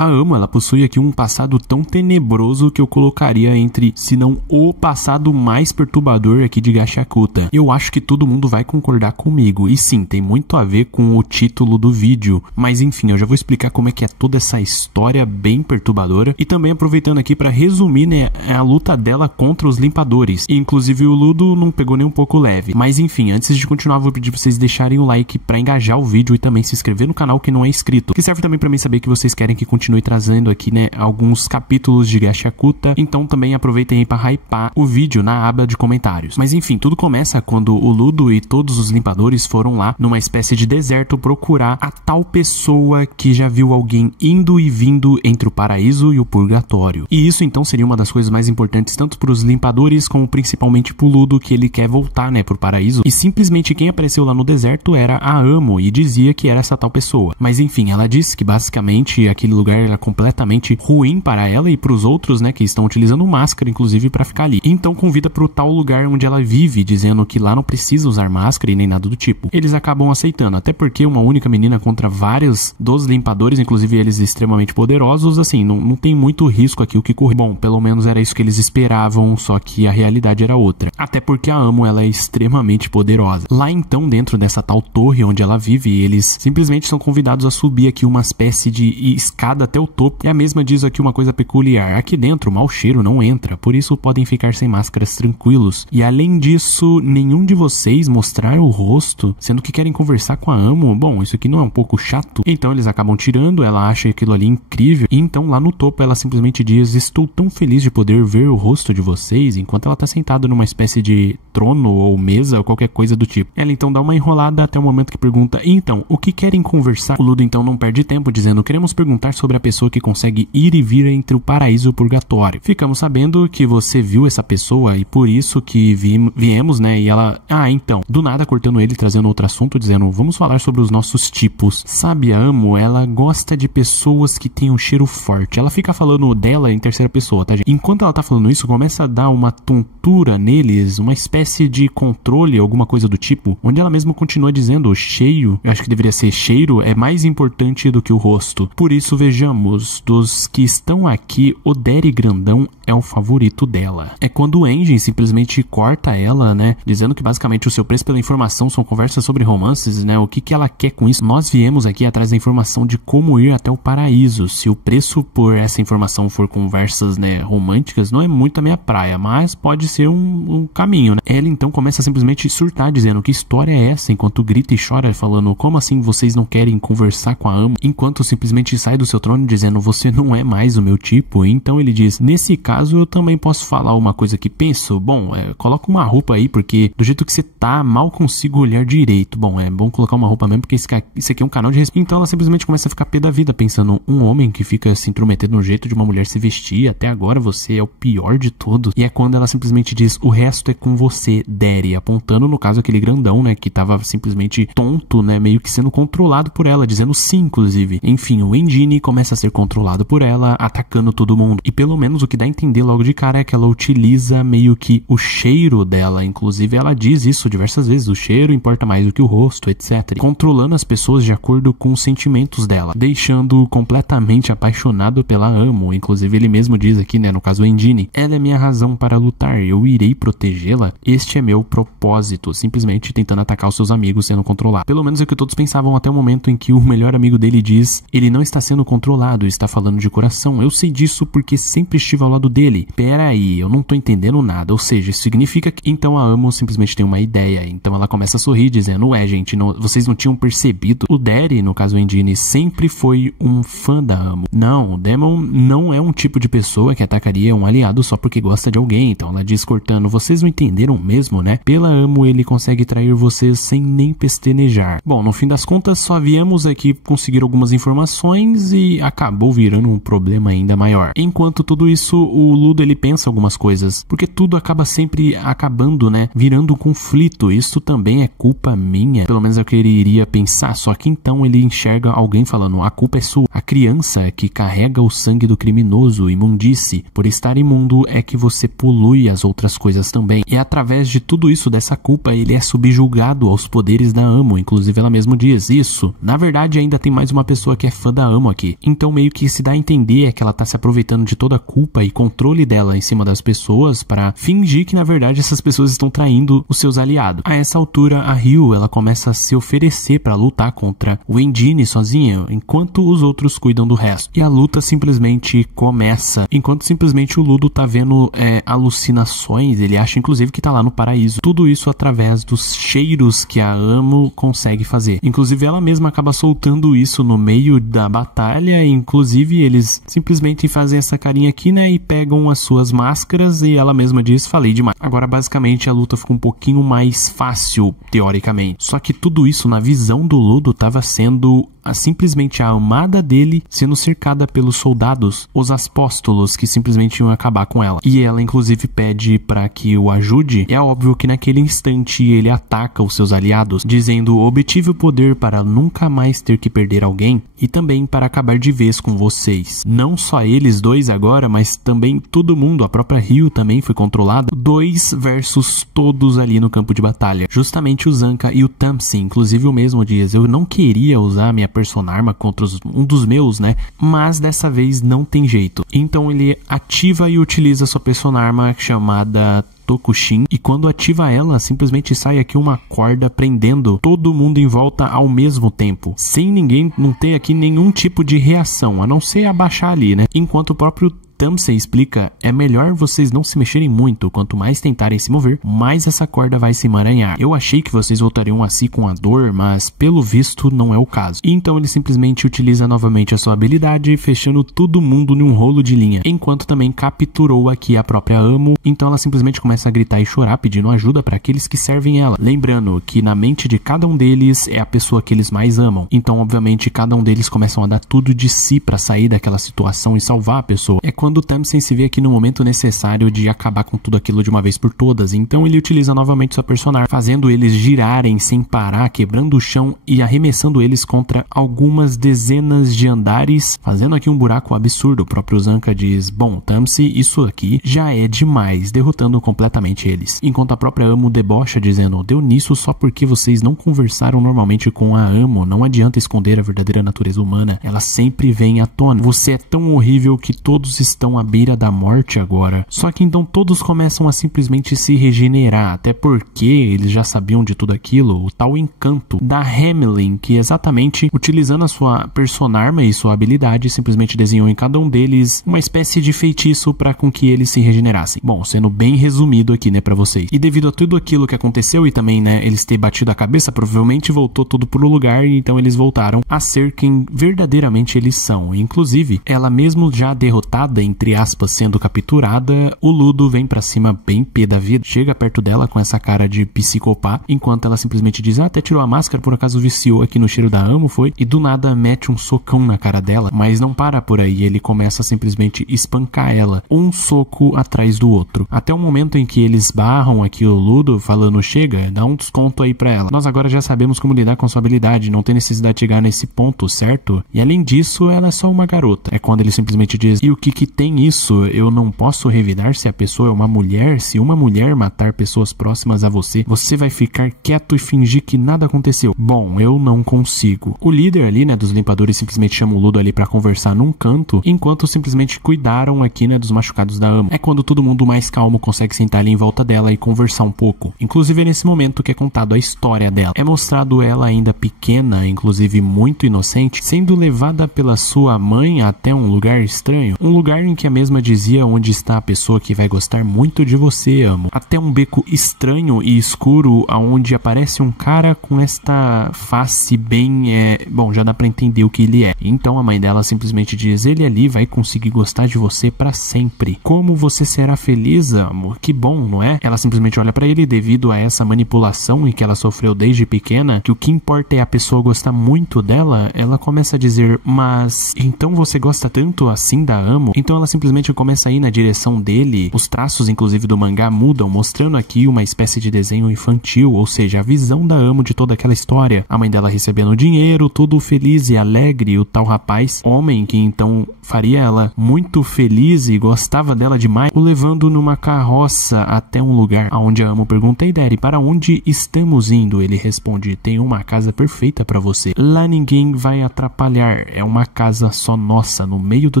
A Amo, ela possui aqui um passado tão tenebroso que eu colocaria entre, se não o passado mais perturbador aqui de Gachakuta. Eu acho que todo mundo vai concordar comigo, e sim, tem muito a ver com o título do vídeo, mas enfim, eu já vou explicar como é que é toda essa história bem perturbadora, e também aproveitando aqui para resumir, né, a luta dela contra os limpadores. E, inclusive o Ludo não pegou nem um pouco leve. Mas enfim, antes de continuar, vou pedir pra vocês deixarem o like para engajar o vídeo e também se inscrever no canal que não é inscrito, que serve também para mim saber que vocês querem que continue trazendo aqui, né, alguns capítulos de Gachakuta. Então também aproveitem aí para hypar o vídeo na aba de comentários. Mas enfim, tudo começa quando o Ludo e todos os limpadores foram lá numa espécie de deserto procurar a tal pessoa que já viu alguém indo e vindo entre o paraíso e o purgatório. E isso então seria uma das coisas mais importantes tanto para os limpadores como principalmente pro Ludo, que ele quer voltar, né, pro paraíso. E simplesmente quem apareceu lá no deserto era a Amo e dizia que era essa tal pessoa. Mas enfim, ela disse que basicamente aquele lugar era completamente ruim para ela e pros outros, né, que estão utilizando máscara inclusive para ficar ali. Então convida pro tal lugar onde ela vive, dizendo que lá não precisa usar máscara e nem nada do tipo. Eles acabam aceitando, até porque uma única menina contra vários dos limpadores, inclusive eles extremamente poderosos, assim, não tem muito risco aqui o que correr. Bom, pelo menos era isso que eles esperavam, só que a realidade era outra. Até porque a Amo, ela é extremamente poderosa. Lá então, dentro dessa tal torre onde ela vive, eles simplesmente são convidados a subir aqui uma espécie de escada até o topo. E a mesma diz aqui uma coisa peculiar: aqui dentro o mau cheiro não entra, por isso podem ficar sem máscaras tranquilos. E além disso, nenhum de vocês mostrar o rosto, sendo que querem conversar com a Amo. Bom, isso aqui não é um pouco chato? Então eles acabam tirando, ela acha aquilo ali incrível. E então lá no topo ela simplesmente diz: estou tão feliz de poder ver o rosto de vocês, enquanto ela tá sentada numa espécie de trono ou mesa ou qualquer coisa do tipo. Ela então dá uma enrolada até o momento que pergunta: então, o que querem conversar? O Ludo então não perde tempo dizendo: queremos perguntar sobre a pessoa que consegue ir e vir entre o paraíso e o purgatório. Ficamos sabendo que você viu essa pessoa e por isso que viemos, né? E ela, então, do nada cortando ele, trazendo outro assunto, dizendo: vamos falar sobre os nossos tipos. Sabe, a Amo, ela gosta de pessoas que têm um cheiro forte. Ela fica falando dela em terceira pessoa, tá, gente? Enquanto ela tá falando isso, começa a dar uma tontura neles, uma espécie de controle, alguma coisa do tipo, onde ela mesma continua dizendo: o cheiro, eu acho que deveria ser cheiro, é mais importante do que o rosto. Por isso, vejamos, dos que estão aqui, o Derry grandão é o favorito dela. É quando o Engine simplesmente corta ela, né, dizendo que basicamente o seu preço pela informação são conversas sobre romances, né, o que ela quer com isso. Nós viemos aqui atrás da informação de como ir até o paraíso. Se o preço por essa informação for conversas, né, românticas, não é muito a minha praia, mas pode ser um caminho, né. Ela então começa a simplesmente surtar, dizendo: que história é essa? Enquanto grita e chora, falando: como assim vocês não querem conversar com a Amo? Enquanto simplesmente sai do seu trono dizendo: você não é mais o meu tipo. Então ele diz: nesse caso eu também posso falar uma coisa que penso. Bom, coloca uma roupa aí, porque do jeito que você tá, mal consigo olhar direito. Bom, é bom colocar uma roupa mesmo, porque isso aqui é um canal de respeito. Então ela simplesmente começa a ficar pé da vida, pensando: um homem que fica se intrometendo no jeito de uma mulher se vestir, até agora você é o pior de todos. E é quando ela simplesmente diz: o resto é com você, Derry, apontando no caso aquele grandão, né, que tava simplesmente tonto, né, meio que sendo controlado por ela, dizendo sim, inclusive. Enfim, o Engine começa a ser controlado por ela, atacando todo mundo. E pelo menos o que dá a entender logo de cara é que ela utiliza meio que o cheiro dela. Inclusive ela diz isso diversas vezes: o cheiro importa mais do que o rosto, etc. Controlando as pessoas de acordo com os sentimentos dela, deixando completamente apaixonado pela Amo. Inclusive ele mesmo diz aqui, né, no caso o Engine: ela é minha razão para lutar, eu irei protegê-la, este é meu propósito. Simplesmente tentando atacar os seus amigos sendo controlado. Pelo menos é o que todos pensavam até o momento em que o melhor amigo dele diz: ele não está sendo controlado, está falando de coração, eu sei disso porque sempre estive ao lado dele. Pera aí, eu não tô entendendo nada. Ou seja, isso significa que então a Amo simplesmente tem uma ideia. Então ela começa a sorrir dizendo: gente, vocês não tinham percebido? O Derry, no caso o Engine, sempre foi um fã da Amo. Não, o Demon não é um tipo de pessoa que atacaria um aliado só porque gosta de alguém. Então ela diz cortando: vocês não entenderam mesmo, né? Pela Amo ele consegue trair vocês sem nem pestanejar. Bom, no fim das contas só viemos aqui conseguir algumas informações e acabou virando um problema ainda maior. Enquanto tudo isso, o Ludo ele pensa algumas coisas, porque tudo acaba sempre acabando, né, virando um conflito. Isso também é culpa minha, pelo menos é o que ele iria pensar. Só que então ele enxerga alguém falando: a culpa é sua, a criança que carrega o sangue do criminoso, imundice, por estar imundo é que você polui as outras coisas também. E através de tudo isso, dessa culpa, ele é subjugado aos poderes da Amo. Inclusive ela mesmo diz isso. Na verdade ainda tem mais uma pessoa que é fã da Amo aqui. Então meio que se dá a entender que ela tá se aproveitando de toda a culpa e controle dela em cima das pessoas para fingir que na verdade essas pessoas estão traindo os seus aliados. A essa altura a Ryu, ela começa a se oferecer para lutar contra o Engine sozinha, enquanto os outros cuidam do resto. E a luta simplesmente começa, enquanto simplesmente o Ludo tá vendo alucinações, ele acha inclusive que tá lá no paraíso. Tudo isso através dos cheiros que a Amo consegue fazer. Inclusive ela mesma acaba soltando isso no meio da batalha, inclusive eles simplesmente fazem essa carinha aqui, né, e pegam as suas máscaras e ela mesma diz, falei demais. Agora basicamente a luta fica um pouquinho mais fácil, teoricamente. Só que tudo isso na visão do Ludo tava sendo simplesmente a amada dele sendo cercada pelos soldados, os apóstolos, que simplesmente iam acabar com ela. E ela inclusive pede para que o ajude. É óbvio que naquele instante ele ataca os seus aliados, dizendo: obtive o poder para nunca mais ter que perder alguém e também para acabar de vez com vocês. Não só eles dois agora, mas também todo mundo, a própria Ryu também foi controlada. 2 versus todos ali no campo de batalha. Justamente o Zanka e o Tamsin, inclusive o mesmo diz: eu não queria usar minha personarma contra um dos meus, né? Mas dessa vez não tem jeito. Então ele ativa e utiliza sua personarma chamada Tokushin, e quando ativa ela, simplesmente sai aqui uma corda prendendo todo mundo em volta ao mesmo tempo, sem ninguém não ter aqui nenhum tipo de reação, a não ser abaixar ali, né? Enquanto o próprio Tamsin explica, é melhor vocês não se mexerem muito, quanto mais tentarem se mover, mais essa corda vai se emaranhar. Eu achei que vocês voltariam assim com a dor, mas pelo visto não é o caso. E então ele simplesmente utiliza novamente a sua habilidade, fechando todo mundo num rolo de linha, enquanto também capturou aqui a própria Amo. Então ela simplesmente começa a gritar e chorar, pedindo ajuda para aqueles que servem ela. Lembrando que na mente de cada um deles é a pessoa que eles mais amam. Então obviamente cada um deles começam a dar tudo de si para sair daquela situação e salvar a pessoa. É quando o Tamsin se vê aqui no momento necessário de acabar com tudo aquilo de uma vez por todas, então ele utiliza novamente sua personagem, fazendo eles girarem sem parar, quebrando o chão e arremessando eles contra algumas dezenas de andares, fazendo aqui um buraco absurdo. O próprio Zanka diz: bom, Tamsin, isso aqui já é demais, derrotando completamente eles. Enquanto a própria Amo debocha, dizendo: deu nisso só porque vocês não conversaram normalmente com a Amo, não adianta esconder a verdadeira natureza humana, ela sempre vem à tona. Você é tão horrível que todos estão à beira da morte agora. Só que então todos começam a simplesmente se regenerar, até porque eles já sabiam de tudo aquilo, o tal encanto da Hamelin, que exatamente utilizando a sua personarma e sua habilidade, simplesmente desenhou em cada um deles uma espécie de feitiço para com que eles se regenerassem. Bom, sendo bem resumido aqui, né, pra vocês. E devido a tudo aquilo que aconteceu e também, né, eles ter batido a cabeça, provavelmente voltou tudo pro lugar e então eles voltaram a ser quem verdadeiramente eles são. Inclusive, ela mesmo já derrotada, entre aspas, sendo capturada, o Ludo vem pra cima bem pé da vida, chega perto dela com essa cara de psicopata, enquanto ela simplesmente diz: até tirou a máscara, por acaso viciou aqui no cheiro da Amo, foi? E do nada mete um socão na cara dela, mas não para por aí, ele começa a simplesmente espancar ela, um soco atrás do outro, até o momento em que eles barram aqui o Ludo, falando: chega, dá um desconto aí pra ela, nós agora já sabemos como lidar com sua habilidade, não tem necessidade de chegar nesse ponto, certo? E além disso, ela é só uma garota. É quando ele simplesmente diz: e o que tem isso? Eu não posso revidar se a pessoa é uma mulher? Se uma mulher matar pessoas próximas a você, você vai ficar quieto e fingir que nada aconteceu? Bom, eu não consigo. O líder ali, né, dos limpadores simplesmente chama o Ludo ali pra conversar num canto, enquanto simplesmente cuidaram aqui, né, dos machucados da Amo. É quando todo mundo mais calmo consegue sentar ali em volta dela e conversar um pouco. Inclusive é nesse momento que é contado a história dela. É mostrado ela ainda pequena, inclusive muito inocente, sendo levada pela sua mãe até um lugar estranho, um lugar em que a mesma dizia onde está a pessoa que vai gostar muito de você, Amo. Até um beco estranho e escuro, aonde aparece um cara com esta face bem, bom, já dá pra entender o que ele é. Então a mãe dela simplesmente diz: ele ali vai conseguir gostar de você pra sempre. Como você será feliz, Amo? Que bom, não é? Ela simplesmente olha pra ele, devido a essa manipulação em que ela sofreu desde pequena, que o que importa é a pessoa gostar muito dela. Ela começa a dizer: mas então você gosta tanto assim da Amo? Então Então ela simplesmente começa a ir na direção dele. Os traços, inclusive, do mangá mudam, mostrando aqui uma espécie de desenho infantil, ou seja, a visão da Amo de toda aquela história. A mãe dela recebendo dinheiro, tudo feliz e alegre, o tal rapaz, homem que então faria ela muito feliz e gostava dela demais, o levando numa carroça até um lugar onde a Amo pergunta: "Ei, Daddy, para onde estamos indo?" Ele responde: "Tem uma casa perfeita para você. Lá ninguém vai atrapalhar. É uma casa só nossa, no meio do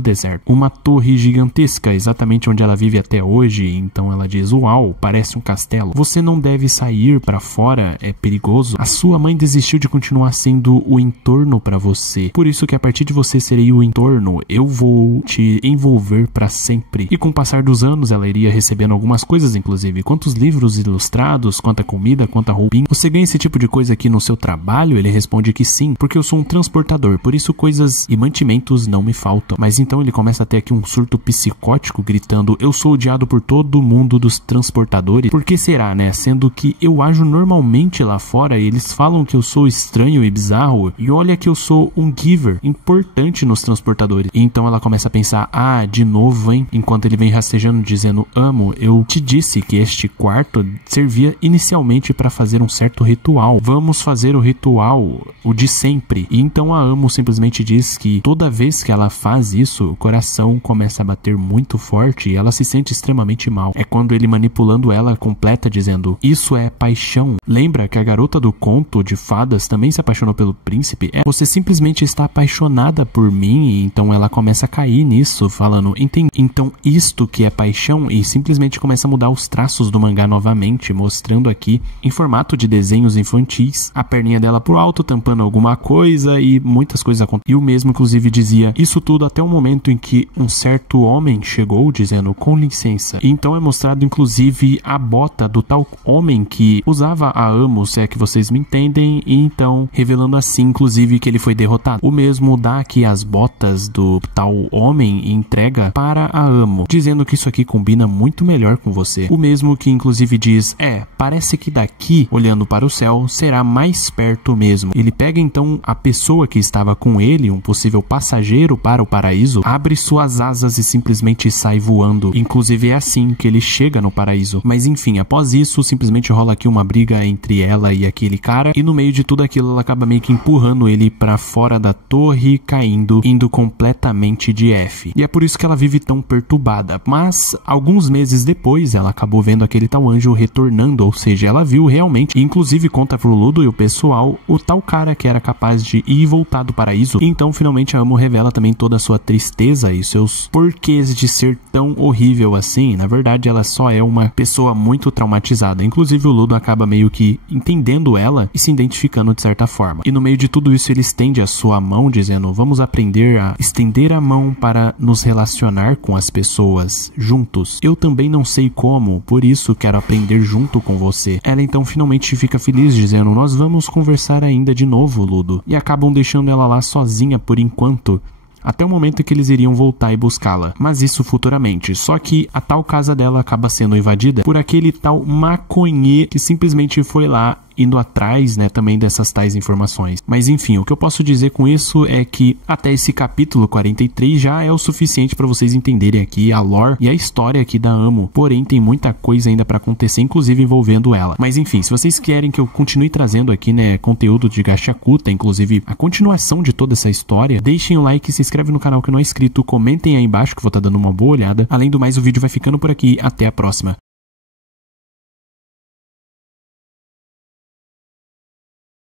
deserto. Uma torre gigantesca, exatamente onde ela vive até hoje." Então ela diz: "Uau, parece um castelo. Você não deve sair para fora, é perigoso. A sua mãe desistiu de continuar sendo o entorno para você. Por isso que a partir de você serei o entorno. Eu vou te envolver para sempre." E com o passar dos anos, ela iria recebendo algumas coisas, inclusive quantos livros ilustrados, quanta comida, quanta roupinha. "Você ganha esse tipo de coisa aqui no seu trabalho?" Ele responde que sim, porque eu sou um transportador, por isso coisas e mantimentos não me faltam. Mas então ele começa a ter aqui um surto psicótico, gritando: "Eu sou odiado por todo mundo dos transportadores. Por que será, né? Sendo que eu ajo normalmente lá fora e eles falam que eu sou estranho e bizarro. E olha que eu sou um giver importante nos transportadores." E então ela começa a pensar: "Ah, de novo, hein?" Enquanto ele vem rastejando, dizendo: "Amo, eu te disse que este quarto servia inicialmente para fazer um certo ritual. Vamos fazer o ritual, o de sempre." E então a Amo simplesmente diz que toda vez que ela faz isso, o coração começa a bater muito forte e ela se sente extremamente mal. É quando ele, manipulando ela, completa dizendo: "Isso é paixão. Lembra que a garota do conto de fadas também se apaixonou pelo príncipe? Você simplesmente está apaixonada por mim." E então ela começa a cair nisso, falando: "Então isto que é paixão?" E simplesmente começa a mudar os traços do mangá novamente, mostrando aqui em formato de desenhos infantis a perninha dela pro alto, tampando alguma coisa e muitas coisas acontecem. E o mesmo, inclusive, dizia isso tudo até o momento em que um certo homem chegou, dizendo: "Com licença." E então é mostrado, inclusive, a bota do tal homem que usava a Amo, se é que vocês me entendem, e então revelando assim, inclusive, que ele foi derrotado. O mesmo dá aqui as botas do tal homem e entrega para a Amo, dizendo que isso aqui combina muito melhor com você. O mesmo que, inclusive, diz: "Parece que daqui, olhando para o céu, será mais perto mesmo." Ele pega então a pessoa que estava com ele, um possível passageiro para o paraíso, abre suas asas e simplesmente sai voando. Inclusive é assim que ele chega no paraíso. Mas enfim, após isso, simplesmente rola aqui uma briga entre ela e aquele cara, e no meio de tudo aquilo ela acaba meio que empurrando ele para fora da torre, caindo, indo completamente de F. E é por isso que ela vive tão perturbada. Mas alguns meses depois, ela acabou vendo aquele tal anjo retornando, ou seja, ela viu realmente, e inclusive conta pro Ludo e o pessoal, o tal cara que era capaz de ir e voltar do paraíso. E então finalmente a Amo revela também toda a sua tristeza e seus porquês de ser tão horrível assim. Na verdade, ela só é uma pessoa muito traumatizada. Inclusive o Ludo acaba meio que entendendo ela e se identificando de certa forma. E no meio de tudo isso ele estende a sua mão, dizendo: "Vamos aprender a estender a mão para nos relacionar com as pessoas juntos. Eu também não sei como, por isso quero aprender junto com você." Ela então finalmente fica feliz, dizendo: "Nós vamos conversar ainda de novo, Ludo." E acabam deixando ela lá sozinha por enquanto, até o momento em que eles iriam voltar e buscá-la. Mas isso futuramente. Só que a tal casa dela acaba sendo invadida por aquele tal maconheiro que simplesmente foi lá indo atrás, né, também dessas tais informações. Mas enfim, o que eu posso dizer com isso é que até esse capítulo 43 já é o suficiente para vocês entenderem aqui a lore e a história aqui da Amo. Porém, tem muita coisa ainda para acontecer, inclusive envolvendo ela. Mas enfim, se vocês querem que eu continue trazendo aqui, né, conteúdo de Gachakuta, inclusive a continuação de toda essa história, deixem o like, se inscreve no canal que não é inscrito, comentem aí embaixo que eu vou estar dando uma boa olhada. Além do mais, o vídeo vai ficando por aqui. Até a próxima.